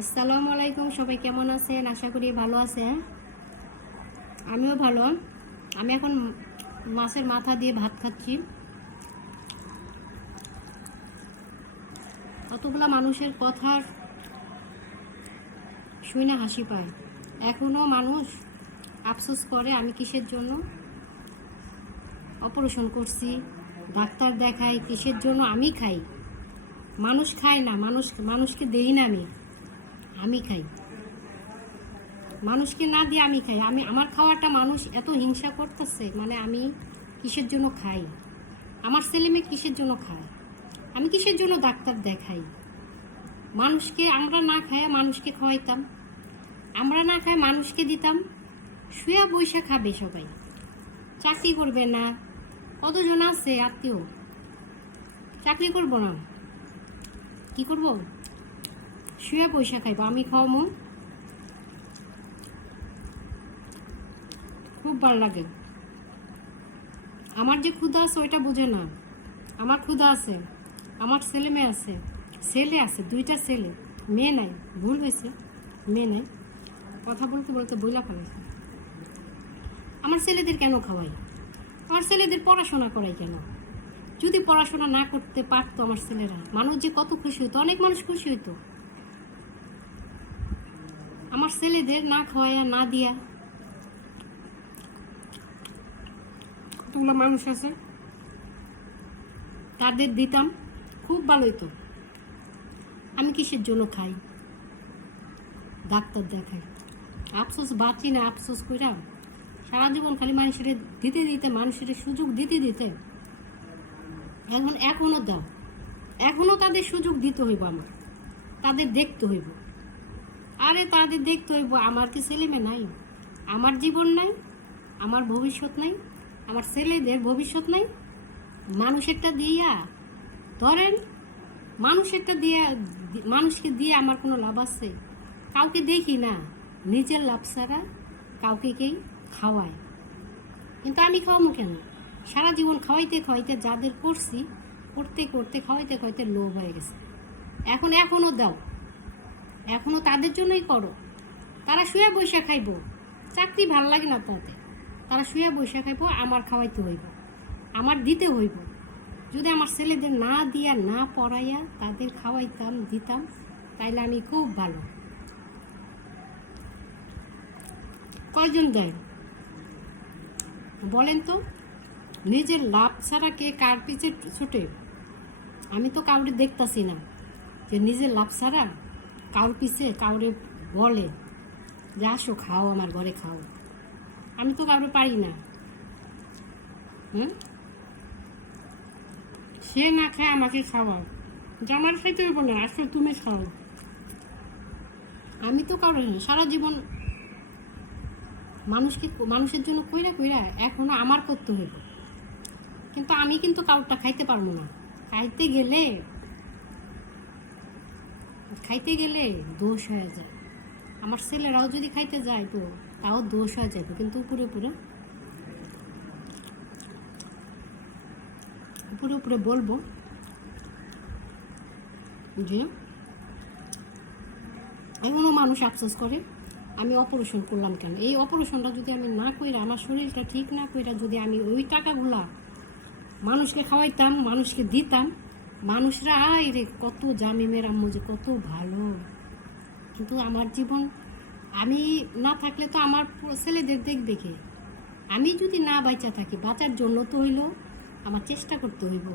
আসসালামু আলাইকুম, সবাই কেমন আছেন? আশা করি ভালো আছেন। আমিও ভালো। আমি এখন মাছের মাথা দিয়ে ভাত খাচ্ছি। কতগুলা মানুষের কথা শুনে হাসি পায়। এখনও মানুষ আফসোস করে আমি কিসের জন্য অপারেশন করছি, ডাক্তার দেখাই কিসের জন্য। আমি খাই, মানুষ খায় না। মানুষকে দেই না, আমি খাই। মানুষকে না দিয়ে আমি খাই। আমার খাওয়াটা মানুষ এত হিংসা করতেছে, মানে আমি কিসের জন্য খাই, আমার ছেলে মেয়ে কিসের জন্য খায়, আমি কিসের জন্য ডাক্তার দেখাই। মানুষকে আমরা না খাই মানুষকে খাওয়াইতাম, আমরা না খাই মানুষকে দিতাম। শুয়ে বৈশা খাবে সবাই, চাকরি করবে না। কতজন আছে আত্মীয় চাকরি করবো না, কি করব? শুয়ে পয়সা খাইব, আমি খাওয়াবো। খুব ভালো লাগে। আমার যে ক্ষুধা আছে ওইটা বুঝে না। আমার ক্ষুধা আছে, আমার ছেলে মেয়ে আছে। ছেলে আছে, 2টা ছেলে, মেয়ে নাই। ভুল হয়েছে, মেয়ে নাই। কথা বলতে বলতে বইলা ফেলেছে। আমার ছেলেদের কেন খাওয়াই? আমার ছেলেদের পড়াশোনা করাই কেন? যদি পড়াশোনা না করতে পারতো আমার ছেলেরা, মানুষ যে কত খুশি হতো, অনেক মানুষ খুশি হতো। আমার ছেলেদের না খাওয়াইয়া না দিয়া কতগুলো মানুষ আছে, তাদের দিতাম, খুব ভালো হতো। আমি কিসের জন্য খাই? ডাক্তার দেখাই, আফসোস বাঁচি না। আফসোস কইরা সারা জীবন খালি মানুষের দিতে দিতে, মানুষের সুযোগ দিতে দিতে এখনো দাও, এখনো তাদের সুযোগ দিতে হইব, আমার তাদের দেখতে হইব। আরে তাদের দেখতে হইব, আমার কি ছেলে মেয়ে নাই? আমার জীবন নাই, আমার ভবিষ্যৎ নাই, আমার ছেলেদের ভবিষ্যৎ নাই। মানুষেরটা দিয়া ধরেন, মানুষেরটা দিয়ে, মানুষকে দিয়ে আমার কোনো লাভ আছে? কাউকে দেখি না, নিজের লাভ ছাড়া কাউকে কেই খাওয়ায়। কিন্তু আমি খাওয়াবো কেন? সারা জীবন খাওয়াইতে খাওয়াইতে যাদের করছি, করতে করতে খাওয়াইতে খাওয়াইতে লোভ হয়ে গেছে। এখনো দাও, এখনো তাদের জন্যই করো। তারা শুয়ে বসে খাইব, চাকরি ভাল লাগে না তাদের। তারা শুয়ে বসে খাইব, আমার খাওয়াইতে হইব, আমার দিতে হইব। যদি আমার ছেলেদের না দিয়া না পড়াইয়া তাদের খাওয়াইতাম, দিতাম, তাইলে আমি খুব ভালো। কয়জন দেয় বলেন তো? নিজের লাভ ছাড়া কে কার পিছে ছুটে? আমি তো কাউরে দেখতাছি না যে নিজের লাভ ছাড়া কাউর পিছে কাউরে বলে যে আসো খাও, আমার ঘরে খাও। আমি তো কাউরে পারি না। সে না খায় আমাকে খাওয়াও, যে আমার খাইতে হইব না, আসলে তুমি খাও। আমি তো কারো সারা জীবন মানুষের জন্য কইরা কইরা এখনো আমার করতে হইব। কিন্তু আমি কিন্তু কাউরটা খাইতে পারবো না। খাইতে গেলে দোষ হয়ে যায়। আমার ছেলেরাও যদি খাইতে যায় তো তাও দোষ হয়ে যাবে। কিন্তু উপরে উপরে বলবো যে এখনো মানুষ আফসোস করে আমি অপারেশন করলাম কেন। এই অপারেশনটা যদি আমি না কইরা, আমার শরীরটা ঠিক না কইরা, যদি আমি ওই টাকাগুলা মানুষকে খাওয়াইতাম, মানুষকে দিতাম, মানুষরা রে কত জামিমের আম্মু যে কত ভালো। কিন্তু আমার জীবন, আমি না থাকলে তো আমার ছেলেদের দেখবে কে? আমি যদি না বাঁচা থাকি, বাঁচার জন্য তো হইলো আমার চেষ্টা করতে হইব।